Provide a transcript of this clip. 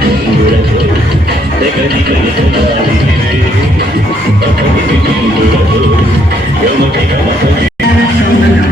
Vikrant, Vikrant,